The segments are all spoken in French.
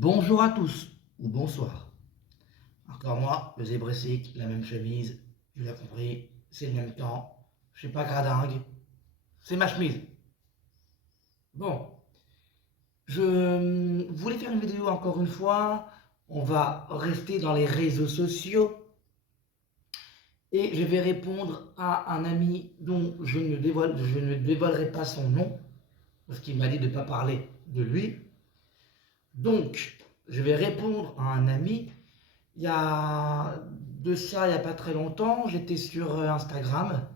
Bonjour à tous, ou bonsoir. Encore moi, le zébressique, la même chemise, tu l'as compris, c'est le même temps, je suis pas gradingue, c'est ma chemise. Bon, je voulais faire une vidéo encore une fois, on va rester dans les réseaux sociaux, et je vais répondre à un ami dont je ne dévoilerai pas son nom, parce qu'il m'a dit de ne pas parler de lui. Donc, je vais répondre à un ami. Il y a de ça, il n'y a pas très longtemps, j'étais sur Instagram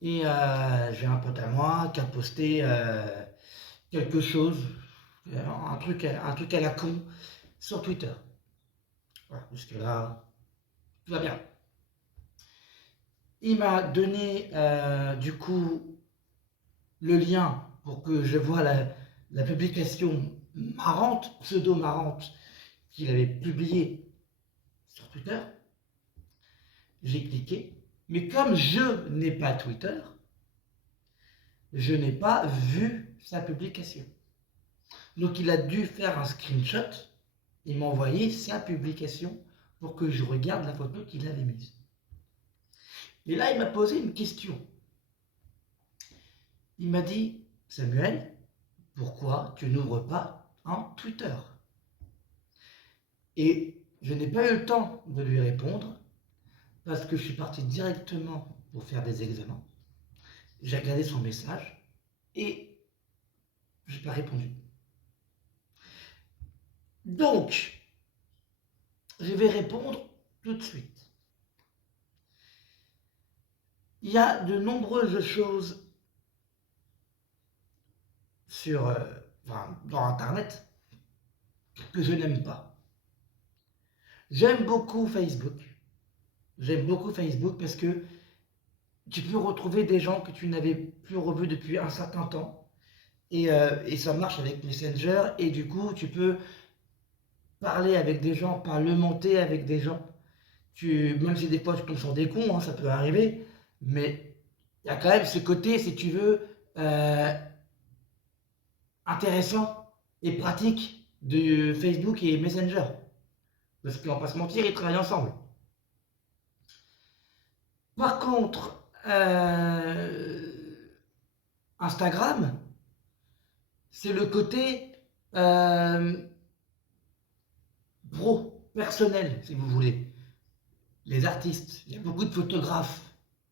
et j'ai un pote à moi qui a posté quelque chose, un truc à la con sur Twitter. Voilà, jusque là, tout va bien. Il m'a donné du coup le lien pour que je vois la publication marrante, pseudo-marrante, qu'il avait publiée sur Twitter. J'ai cliqué, mais comme je n'ai pas Twitter, je n'ai pas vu sa publication. Donc il a dû faire un screenshot et m'envoyer sa publication pour que je regarde la photo qu'il avait mise. Et là, il m'a posé une question. Il m'a dit, Samuel, pourquoi tu n'ouvres pas un Twitter? Et je n'ai pas eu le temps de lui répondre parce que je suis parti directement pour faire des examens. J'ai regardé son message et je n'ai pas répondu. Donc, je vais répondre tout de suite. Il y a de nombreuses choses sur, dans Internet que je n'aime pas. J'aime beaucoup Facebook. J'aime beaucoup Facebook parce que tu peux retrouver des gens que tu n'avais plus revus depuis un certain temps. Et ça marche avec Messenger. Et du coup, tu peux parler avec des gens, parlementer avec des gens. Même si des fois tu tombes sur des cons, hein, ça peut arriver. Mais il y a quand même ce côté, si tu veux, intéressant et pratique de Facebook et Messenger. Parce qu'on va pas se mentir, ils travaillent ensemble. Par contre, Instagram, c'est le côté pro, personnel, si vous voulez. Les artistes, il y a beaucoup de photographes.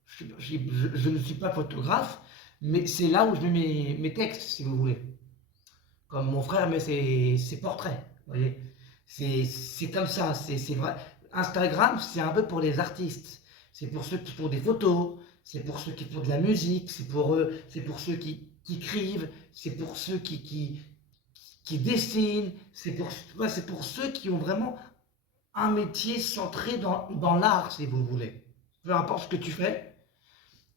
Je ne suis pas photographe, mais c'est là où je mets mes textes, si vous voulez. Comme mon frère met ses portraits, vous voyez. C'est comme ça, c'est vrai. Instagram, c'est un peu pour les artistes. C'est pour ceux qui font des photos, c'est pour ceux qui font de la musique, c'est pour ceux qui écrivent, c'est pour ceux qui dessinent, c'est pour ceux qui ont vraiment un métier centré dans l'art, si vous voulez. Peu importe ce que tu fais,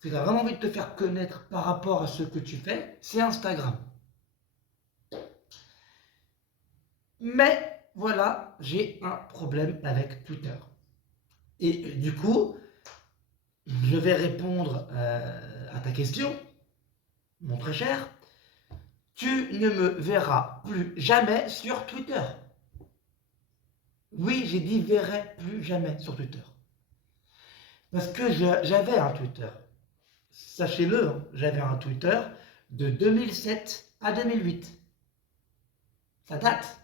si tu as vraiment envie de te faire connaître par rapport à ce que tu fais, c'est Instagram. Mais voilà, j'ai un problème avec Twitter. Et du coup, je vais répondre à ta question, mon très cher. Tu ne me verras plus jamais sur Twitter. Oui, j'ai dit verrai plus jamais sur Twitter. Parce que j'avais un Twitter. Sachez-le, hein, j'avais un Twitter de 2007 à 2008. Ça date.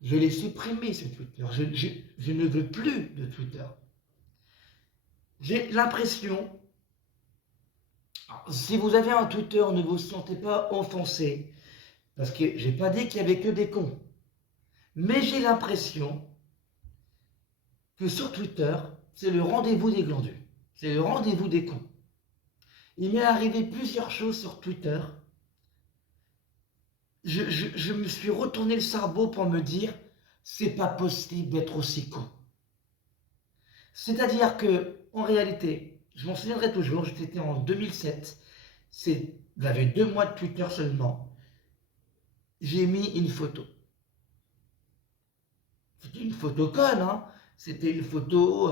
Je l'ai supprimé, ce Twitter. Je ne veux plus de Twitter. J'ai l'impression, si vous avez un Twitter, ne vous sentez pas offensé, parce que j'ai pas dit qu'il y avait que des cons. Mais j'ai l'impression que sur Twitter, c'est le rendez-vous des glandus. C'est le rendez-vous des cons. Il m'est arrivé plusieurs choses sur Twitter. Je me suis retourné le cerveau pour me dire, c'est pas possible d'être aussi con. C'est-à-dire que, en réalité, je m'en souviendrai toujours, j'étais en 2007, j'avais 2 mois de Twitter seulement. J'ai mis une photo. C'était une photo conne, hein. C'était une photo,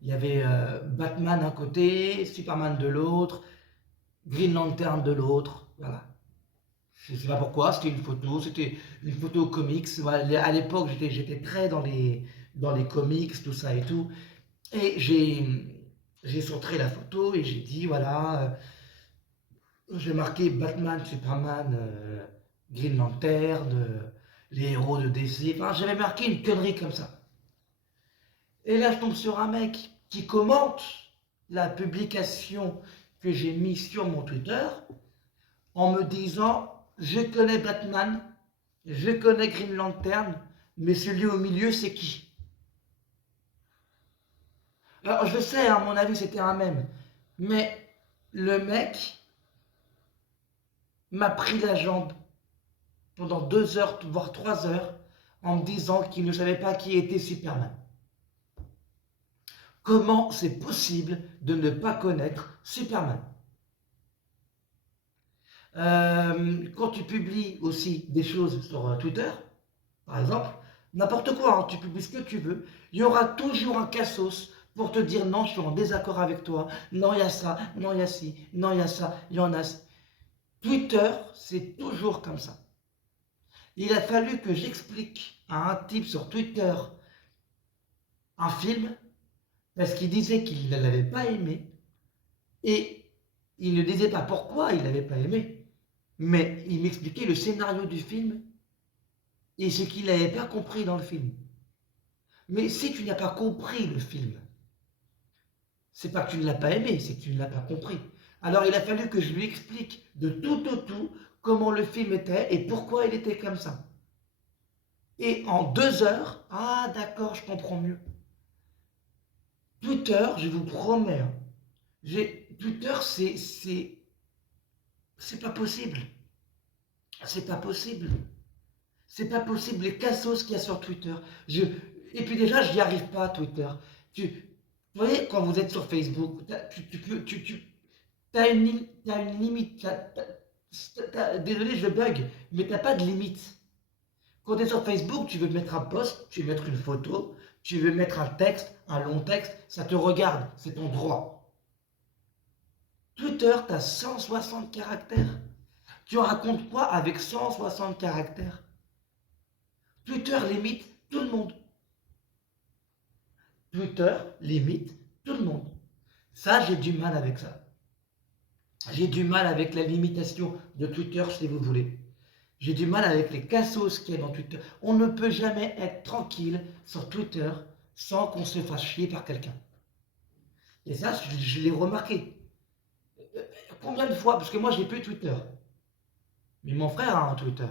il y avait Batman d'un côté, Superman de l'autre, Green Lantern de l'autre, voilà. Je ne sais pas pourquoi, c'était une photo comics. Voilà, à l'époque, j'étais très dans les comics, tout ça et tout. Et j'ai centré la photo et j'ai dit, voilà, j'ai marqué Batman, Superman, Green Lantern, les héros de DC. Enfin, j'avais marqué une connerie comme ça. Et là, je tombe sur un mec qui commente la publication que j'ai mise sur mon Twitter en me disant, je connais Batman, je connais Green Lantern, mais celui au milieu, c'est qui? Alors, je sais, à mon avis, c'était un mème, mais le mec m'a pris la jambe pendant 2 heures, voire 3 heures, en me disant qu'il ne savait pas qui était Superman. Comment c'est possible de ne pas connaître Superman? Quand tu publies aussi des choses sur Twitter, par exemple, n'importe quoi, hein, tu publies ce que tu veux, il y aura toujours un cassos pour te dire non, je suis en désaccord avec toi, non, il y a ça, non, il y a ci, non, il y a ça, il y en a. Twitter, c'est toujours comme ça. Il a fallu que j'explique à un type sur Twitter un film parce qu'il disait qu'il ne l'avait pas aimé et il ne disait pas pourquoi il ne l'avait pas aimé, mais il m'expliquait le scénario du film et ce qu'il n'avait pas compris dans le film. Mais si tu n'as pas compris le film, c'est pas que tu ne l'as pas aimé, c'est que tu ne l'as pas compris. Alors il a fallu que je lui explique de tout au tout comment le film était et pourquoi il était comme ça. Et en 2 heures, ah d'accord, je comprends mieux. Twitter, je vous promets, hein, Twitter, c'est pas possible. C'est pas possible. C'est pas possible. Les cassos qu'il y a sur Twitter. Et puis déjà, je n'y arrive pas à Twitter. Vous voyez, quand vous êtes sur Facebook, t'as une limite. Désolé, je bug, mais t'as pas de limite. Quand tu es sur Facebook, tu veux mettre un post, tu veux mettre une photo, tu veux mettre un texte, un long texte, ça te regarde, c'est ton droit. Twitter, tu as 160 caractères. Tu racontes quoi avec 160 caractères? Twitter limite tout le monde. Twitter limite tout le monde. Ça, j'ai du mal avec ça. J'ai du mal avec la limitation de Twitter, si vous voulez. J'ai du mal avec les cassos qu'il y a dans Twitter. On ne peut jamais être tranquille sur Twitter sans qu'on se fasse chier par quelqu'un. Et ça, je l'ai remarqué. Combien de fois, parce que moi, j'ai plus Twitter. Mais mon frère a un Twitter.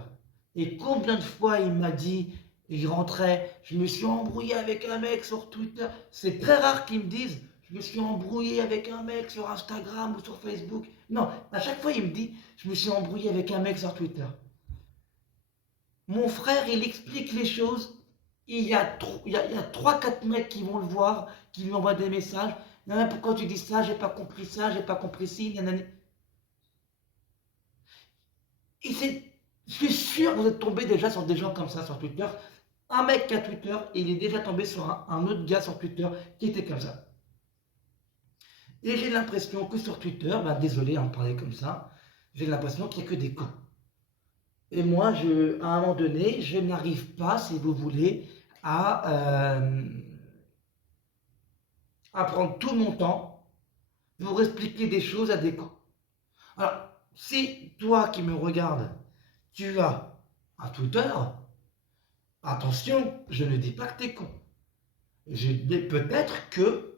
Et combien de fois il m'a dit, il rentrait, je me suis embrouillé avec un mec sur Twitter. C'est très rare qu'ils me disent, je me suis embrouillé avec un mec sur Instagram ou sur Facebook. Non, à chaque fois il me dit, je me suis embrouillé avec un mec sur Twitter. Mon frère, il explique les choses. Il y a 3-4 mecs qui vont le voir, qui lui envoient des messages. Non, pourquoi tu dis ça? J'ai pas compris ça, j'ai pas compris ci. Nanana. Et je suis sûr que vous êtes tombé déjà sur des gens comme ça sur Twitter. Un mec qui a Twitter, et il est déjà tombé sur un autre gars sur Twitter qui était comme ça. Et j'ai l'impression que sur Twitter, désolé de parler comme ça, j'ai l'impression qu'il n'y a que des cons. Et moi, à un moment donné, je n'arrive pas, si vous voulez, à prendre tout mon temps pour expliquer des choses à des cons. Alors, si toi qui me regardes, tu as un Twitter, attention, je ne dis pas que tu es con. Je dis peut-être que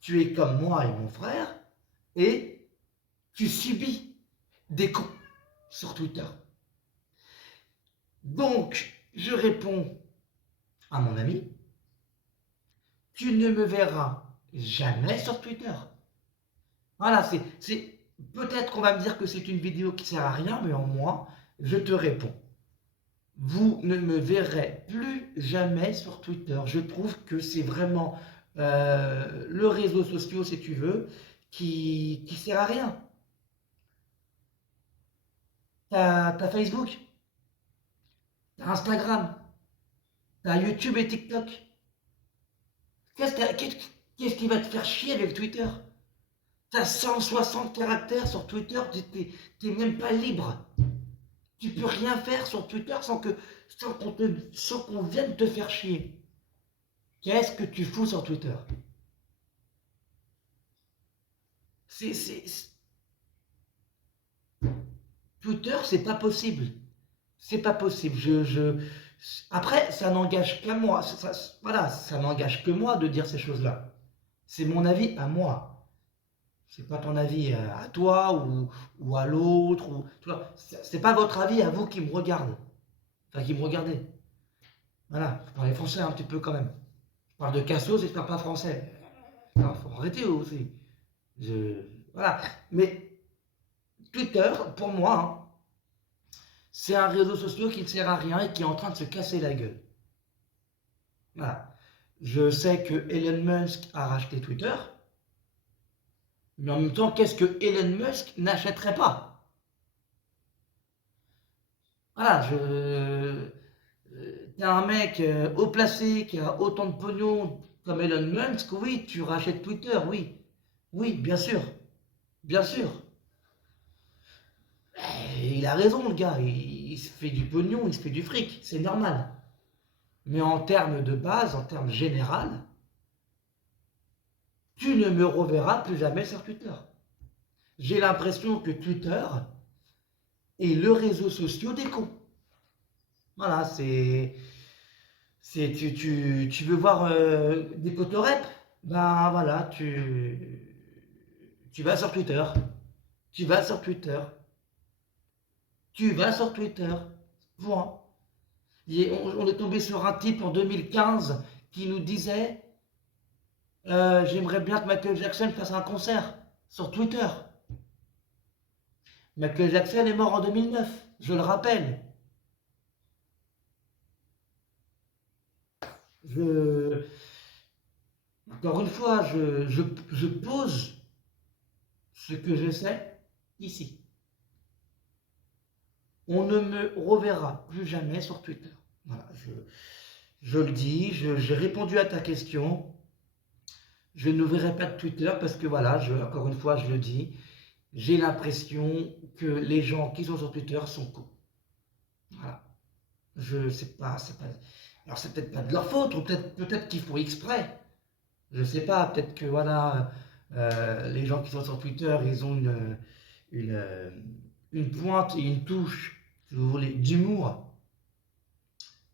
tu es comme moi et mon frère et tu subis des cons sur Twitter. Donc, je réponds à mon ami, tu ne me verras jamais sur Twitter. Voilà, peut-être qu'on va me dire que c'est une vidéo qui sert à rien, mais en moi, je te réponds. Vous ne me verrez plus jamais sur Twitter. Je trouve que c'est vraiment le réseau social, si tu veux, qui sert à rien. T'as Facebook, t'as Instagram, t'as YouTube et TikTok. Qu'est-ce qui va te faire chier avec Twitter? T'as 160 caractères sur Twitter, t'es même pas libre. Tu peux rien faire sur Twitter sans qu'on vienne te faire chier. Qu'est-ce que tu fous sur Twitter? Twitter, c'est pas possible. C'est pas possible. Après, ça n'engage qu'à moi. Voilà, ça n'engage que moi de dire ces choses-là. C'est mon avis à moi. C'est pas ton avis à toi ou à l'autre. C'est pas votre avis à vous qui me regardent. Enfin, qui me regardez. Voilà, je parle français un petit peu quand même. Je parle de Cassos et je parle pas français. Il faut arrêter aussi. Voilà. Mais Twitter, pour moi, hein, c'est un réseau social qui ne sert à rien et qui est en train de se casser la gueule. Voilà. Je sais que Elon Musk a racheté Twitter, mais en même temps, qu'est-ce que Elon Musk n'achèterait pas? Voilà, t'es un mec haut placé qui a autant de pognon comme Elon Musk, oui, tu rachètes Twitter, oui. Oui, bien sûr. Bien sûr. Il a raison, le gars. Il se fait du pognon, il se fait du fric. C'est normal. Mais en termes de base, en termes général, tu ne me reverras plus jamais sur Twitter. J'ai l'impression que Twitter est le réseau social des cons. Voilà, tu veux voir des photoreps? Ben voilà, tu vas sur Twitter. Tu vas sur Twitter. Tu vas sur Twitter. Point. On est tombé sur un type en 2015 qui nous disait j'aimerais bien que Michael Jackson fasse un concert sur Twitter. Michael Jackson est mort en 2009, je le rappelle. Encore une fois, je pose ce que je sais ici. On ne me reverra plus jamais sur Twitter. Voilà, je le dis, j'ai répondu à ta question. Je n'ouvrirai pas de Twitter parce que voilà, encore une fois, je le dis, j'ai l'impression que les gens qui sont sur Twitter sont cons. Voilà. Je sais pas, alors c'est peut-être pas de leur faute, ou peut-être qu'ils font exprès. Je sais pas, peut-être que voilà, les gens qui sont sur Twitter, ils ont une, une pointe et une touche, si vous voulez, d'humour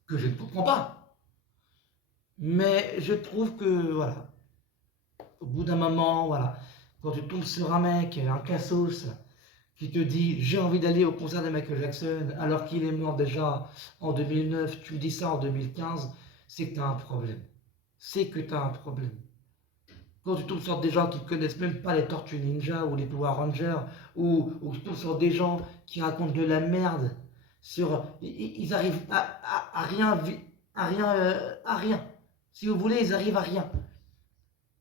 que je ne comprends pas. Mais je trouve que voilà, au bout d'un moment, voilà, quand tu tombes sur un mec, un cassos, qui te dit j'ai envie d'aller au concert de Michael Jackson alors qu'il est mort déjà en 2009, tu dis ça en 2015, c'est que tu as un problème. C'est que tu as un problème. Quand tu tombes sur des gens qui ne connaissent même pas les Tortues Ninja ou les Power Rangers, ou tu tombes sur des gens qui racontent de la merde, ils arrivent à rien, à rien. Si vous voulez, ils arrivent à rien.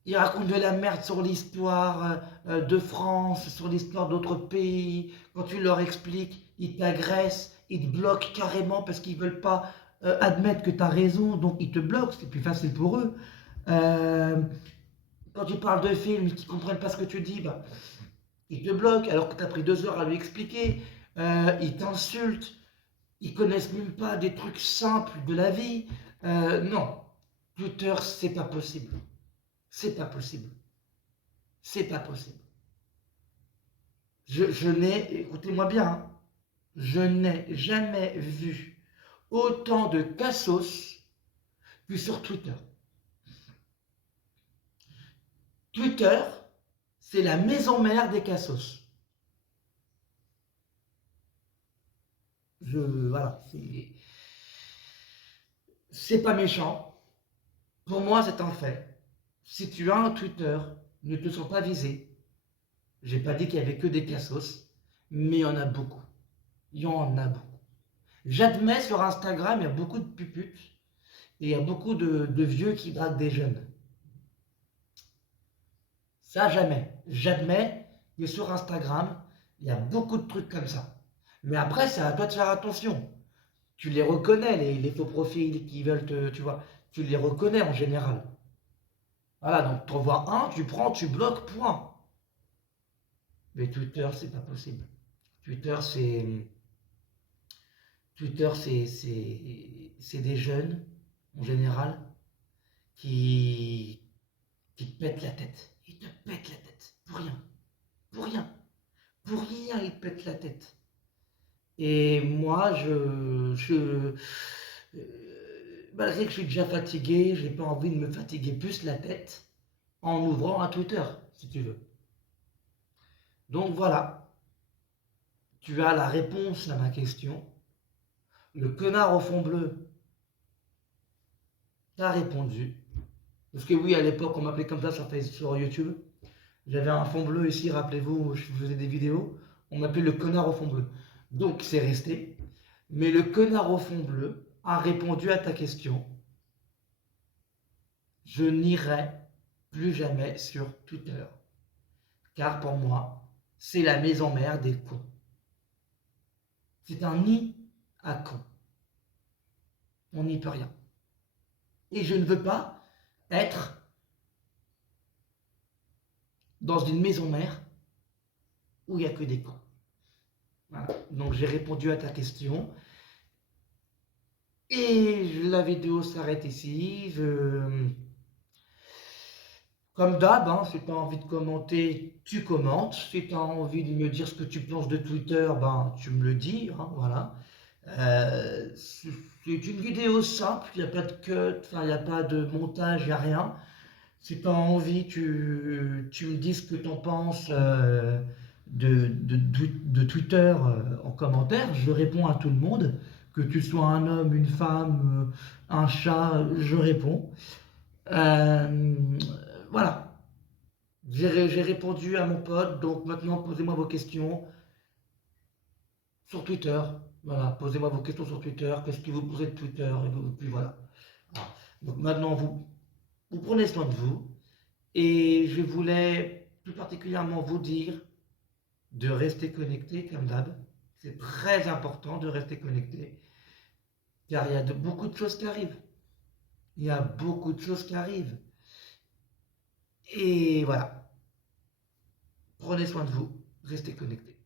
Ils racontent de la merde sur l'histoire de France, sur l'histoire d'autres pays. Quand tu leur expliques, ils t'agressent, ils te bloquent carrément parce qu'ils ne veulent pas admettre que tu as raison, donc ils te bloquent, c'est plus facile pour eux. Euh, Quand tu parles de films, ils ne comprennent pas ce que tu dis, bah, ils te bloquent alors que tu as pris 2 heures à lui expliquer. Ils t'insultent, ils connaissent même pas des trucs simples de la vie. Non, Twitter, c'est pas possible. C'est pas possible. C'est pas possible. Écoutez-moi bien, hein, je n'ai jamais vu autant de cassos que sur Twitter. Twitter, c'est la maison mère des cassos. Voilà, c'est pas méchant. Pour moi, c'est un fait. Si tu as un Twitter, ne te sens pas visé. J'ai pas dit qu'il y avait que des cassos, mais il y en a beaucoup. Il y en a beaucoup. J'admets sur Instagram, il y a beaucoup de puputes et il y a beaucoup de vieux qui draguent des jeunes. Ça, jamais. J'admets que sur Instagram, il y a beaucoup de trucs comme ça. Mais après, c'est à toi de faire attention. Tu les reconnais, les faux profils qui veulent tu vois, tu les reconnais en général. Voilà, donc tu en vois un, tu prends, tu bloques, point. Mais Twitter, c'est pas possible. Twitter, Twitter, c'est des jeunes, en général, qui, qui te pètent la tête. Ils te pètent la tête. Pour rien. Pour rien. Pour rien, ils te pètent la tête. Et moi, malgré que je suis déjà fatigué, j'ai pas envie de me fatiguer plus la tête en ouvrant un Twitter, si tu veux. Donc voilà, tu as la réponse à ma question. Le connard au fond bleu t'a répondu. Parce que oui, à l'époque, on m'appelait comme ça sur YouTube. J'avais un fond bleu ici, rappelez-vous, je faisais des vidéos. On m'appelait le connard au fond bleu. Donc c'est resté. Mais le connard au fond bleu a répondu à ta question. Je n'irai plus jamais sur Twitter. Car pour moi, c'est la maison mère des cons. C'est un nid à cons. On n'y peut rien. Et je ne veux pas être dans une maison mère où il n'y a que des cons. Voilà. Donc j'ai répondu à ta question. Et la vidéo s'arrête ici. Comme d'hab, hein, si tu as envie de commenter, tu commentes. Si tu as envie de me dire ce que tu penses de Twitter, ben, tu me le dis. Hein, voilà. C'est une vidéo simple, il n'y a pas de cut, il n'y a pas de montage, il n'y a rien. Si tu as envie, tu me dis ce que tu en penses de Twitter en commentaire. Je réponds à tout le monde. Que tu sois un homme, une femme, un chat, je réponds. Euh, voilà. J'ai répondu à mon pote, donc maintenant posez-moi vos questions sur Twitter. Voilà, posez-moi vos questions sur Twitter. Qu'est-ce que vous pensez de Twitter? Et puis voilà. Voilà. Donc maintenant, vous prenez soin de vous. Et je voulais tout particulièrement vous dire de rester connecté, comme d'hab. C'est très important de rester connecté, car il y a beaucoup de choses qui arrivent. Il y a beaucoup de choses qui arrivent. Et voilà. Prenez soin de vous, restez connectés.